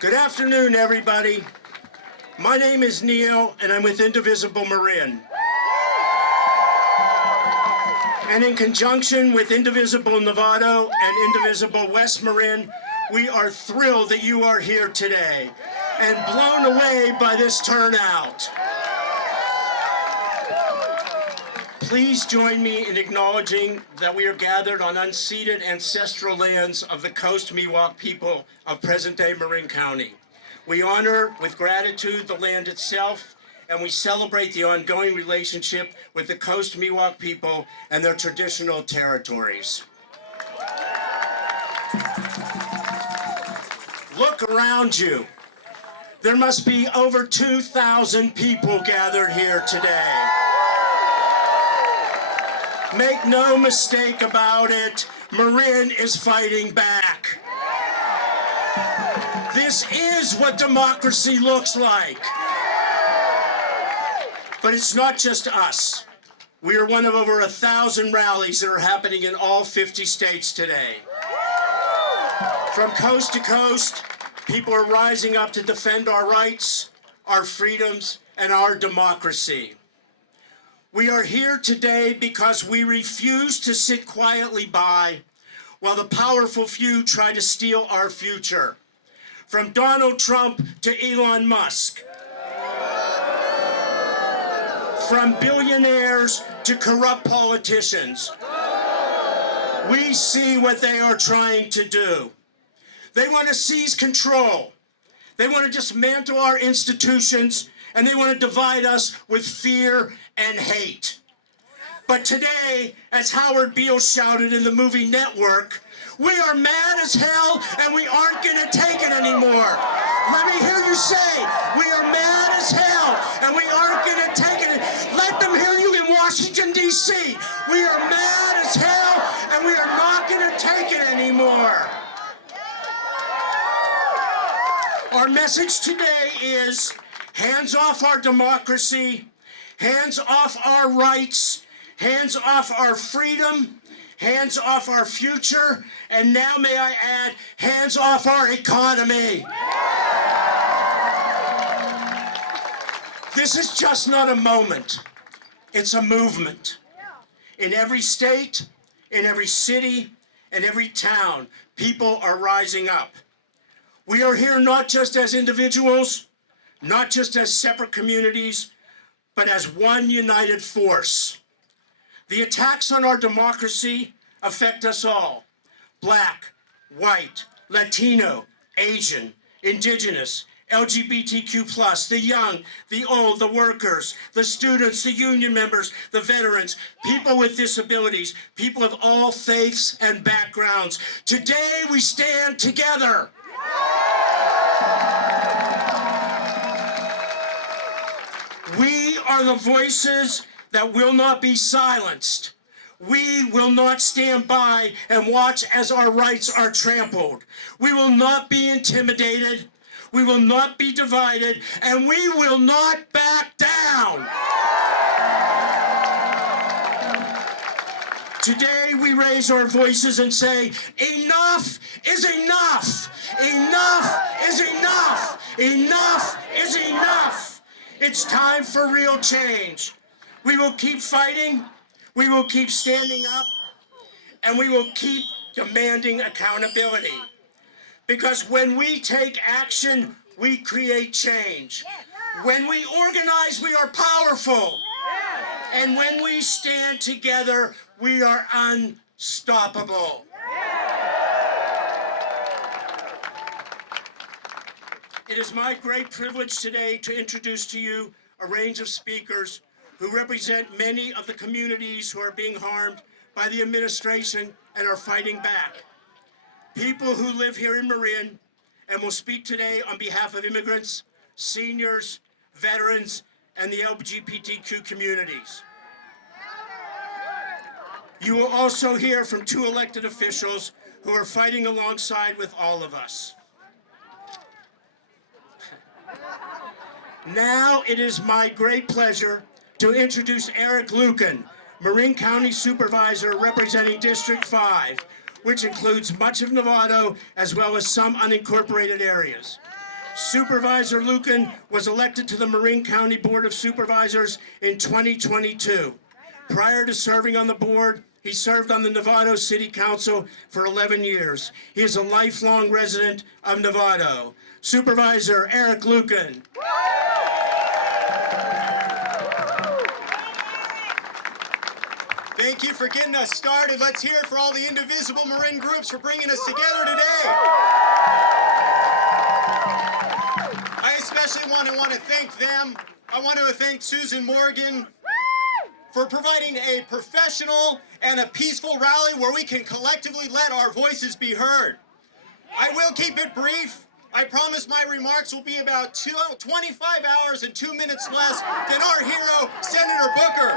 Good afternoon, everybody. My name is Neal, and I'm with Indivisible Marin. And in conjunction with Indivisible Novato and Indivisible West Marin, we are thrilled that you are here today and blown away by this turnout. Please join me in acknowledging that we are gathered on unceded ancestral lands of the Coast Miwok people of present-day Marin County. We honor with gratitude the land itself, and we celebrate the ongoing relationship with the Coast Miwok people and their traditional territories. Look around you. There must be over 2,000 people gathered here today. Make no mistake about it, Marin is fighting back. This is what democracy looks like. But it's not just us. We are one of over 1,000 rallies that are happening in all 50 states today. From coast to coast, people are rising up to defend our rights, our freedoms, and our democracy. We are here today because we refuse to sit quietly by while the powerful few try to steal our future. From Donald Trump to Elon Musk. From billionaires to corrupt politicians. We see what they are trying to do. They want to seize control. They want to dismantle our institutions, and they want to divide us with fear and hate. But today, as Howard Beale shouted in the movie Network, we are mad as hell and we aren't going to take it anymore. Let me hear you say, we are mad as hell and we aren't going to take it. Let them hear you in Washington, D.C. We are mad as hell and we are not going to take it anymore. Our message today is hands off our democracy, hands off our rights, hands off our freedom, hands off our future, and now may I add, hands off our economy. This is just not a moment, it's a movement. In every state, in every city, and every town, people are rising up. We are here not just as individuals, not just as separate communities, but as one united force. The attacks on our democracy affect us all. Black, white, Latino, Asian, Indigenous, LGBTQ+, the young, the old, the workers, the students, the union members, the veterans, people with disabilities, people of all faiths and backgrounds. Today we stand together. We are the voices that will not be silenced. We will not stand by and watch as our rights are trampled. We will not be intimidated. We will not be divided, and we will not back down. Today we raise our voices and say, enough is enough. Enough is enough. Enough is enough. It's time for real change. We will keep fighting, we will keep standing up, and we will keep demanding accountability. Because when we take action, we create change. When we organize, we are powerful. And when we stand together, we are unstoppable. It is my great privilege today to introduce to you a range of speakers who represent many of the communities who are being harmed by the administration and are fighting back. People who live here in Marin and will speak today on behalf of immigrants, seniors, veterans, and the LGBTQ communities. You will also hear from 2 elected officials who are fighting alongside with all of us. Now it is my great pleasure to introduce Eric Lucan, Marin County Supervisor representing District 5, which includes much of Novato as well as some unincorporated areas. Supervisor Lucan was elected to the Marin County Board of Supervisors in 2022. Prior to serving on the board, he served on the Novato City Council for 11 years. He is a lifelong resident of Novato. Supervisor Eric Lucan. Thank you for getting us started. Let's hear it for all the Indivisible Marin groups for bringing us together today. I especially want to thank them. I want to thank Susan Morgan for providing a professional and a peaceful rally where we can collectively let our voices be heard. I will keep it brief. I promise my remarks will be about 25 hours and 2 minutes less than our hero, Senator Booker.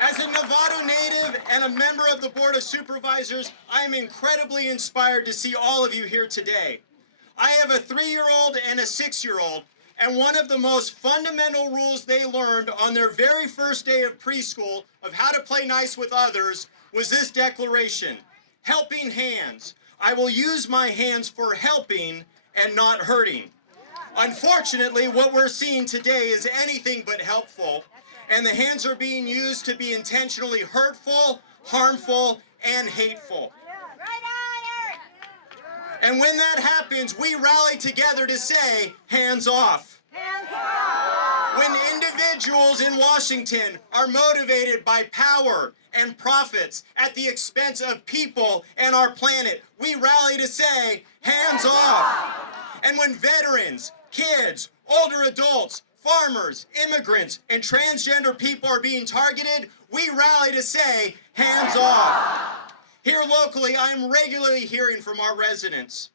As a Novato native and a member of the Board of Supervisors, I am incredibly inspired to see all of you here today. I have a 3-year-old and a 6-year-old, and one of the most fundamental rules they learned on their very first day of preschool of how to play nice with others was this declaration: helping hands. I will use my hands for helping and not hurting. Unfortunately, what we're seeing today is anything but helpful, and the hands are being used to be intentionally hurtful, harmful, and hateful. And when that happens, we rally together to say, hands off. Hands off! When individuals in Washington are motivated by power and profits at the expense of people and our planet, we rally to say, hands off. And when veterans, kids, older adults, farmers, immigrants, and transgender people are being targeted, we rally to say, hands off. Here locally, I am regularly hearing from our residents.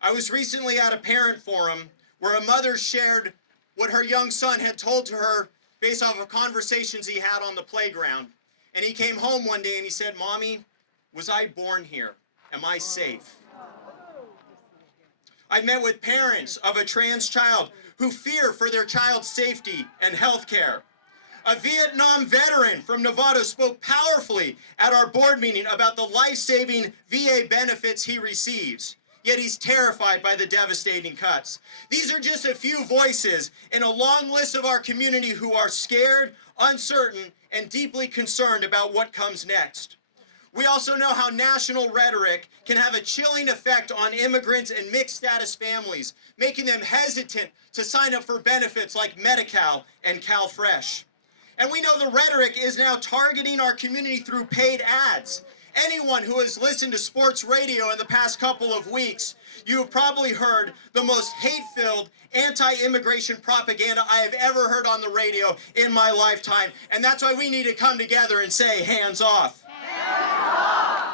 I was recently at a parent forum where a mother shared what her young son had told to her based off of conversations he had on the playground. And he came home one day and he said, "Mommy, was I born here? Am I safe?" I met with parents of a trans child who fear for their child's safety and health care. A Vietnam veteran from Novato spoke powerfully at our board meeting about the life-saving VA benefits he receives, yet he's terrified by the devastating cuts. These are just a few voices in a long list of our community who are scared, uncertain, and deeply concerned about what comes next. We also know how national rhetoric can have a chilling effect on immigrants and mixed-status families, making them hesitant to sign up for benefits like Medi-Cal and CalFresh. And we know the rhetoric is now targeting our community through paid ads. Anyone who has listened to sports radio in the past couple of weeks, you have probably heard the most hate-filled anti-immigration propaganda I have ever heard on the radio in my lifetime. And that's why we need to come together and say, hands off.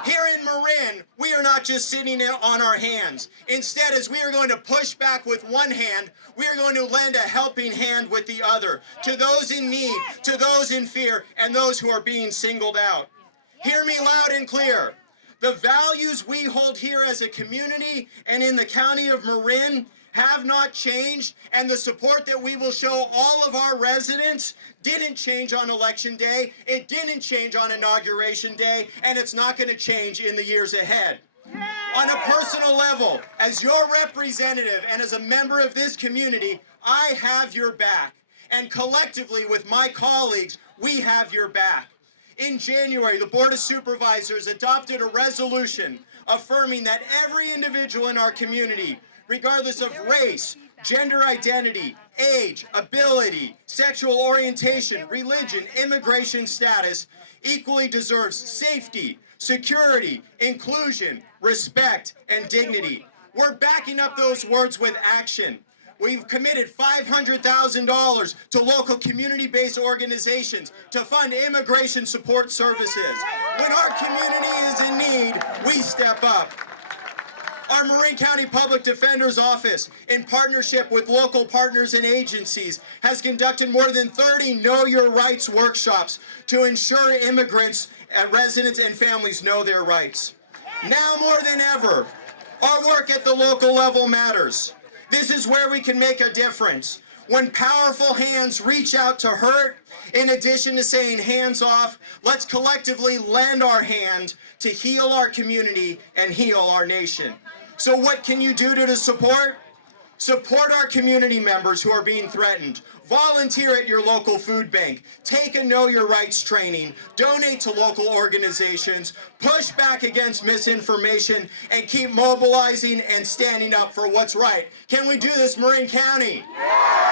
Here in Marin, we are not just sitting on our hands. Instead, as we are going to push back with one hand, we are going to lend a helping hand with the other to those in need, to those in fear, and those who are being singled out. Hear me loud and clear. The values we hold here as a community and in the county of Marin have not changed, and the support that we will show all of our residents didn't change on Election Day, it didn't change on Inauguration Day, and it's not going to change in the years ahead. On a personal level, as your representative and as a member of this community, I have your back, and collectively with my colleagues, we have your back. In January, the Board of Supervisors adopted a resolution affirming that every individual in our community, regardless of race, gender identity, age, ability, sexual orientation, religion, immigration status, equally deserves safety, security, inclusion, respect, and dignity. We're backing up those words with action. We've committed $500,000 to local community-based organizations to fund immigration support services. When our community is in need, we step up. Our Marin County Public Defender's Office, in partnership with local partners and agencies, has conducted more than 30 Know Your Rights workshops to ensure immigrants, residents, and families know their rights. Now more than ever, our work at the local level matters. This is where we can make a difference. When powerful hands reach out to hurt, in addition to saying hands off, let's collectively lend our hand to heal our community and heal our nation. So what can you do to support? Support our community members who are being threatened. Volunteer at your local food bank. Take a Know Your Rights training. Donate to local organizations. Push back against misinformation and keep mobilizing and standing up for what's right. Can we do this, Marin County? Yeah!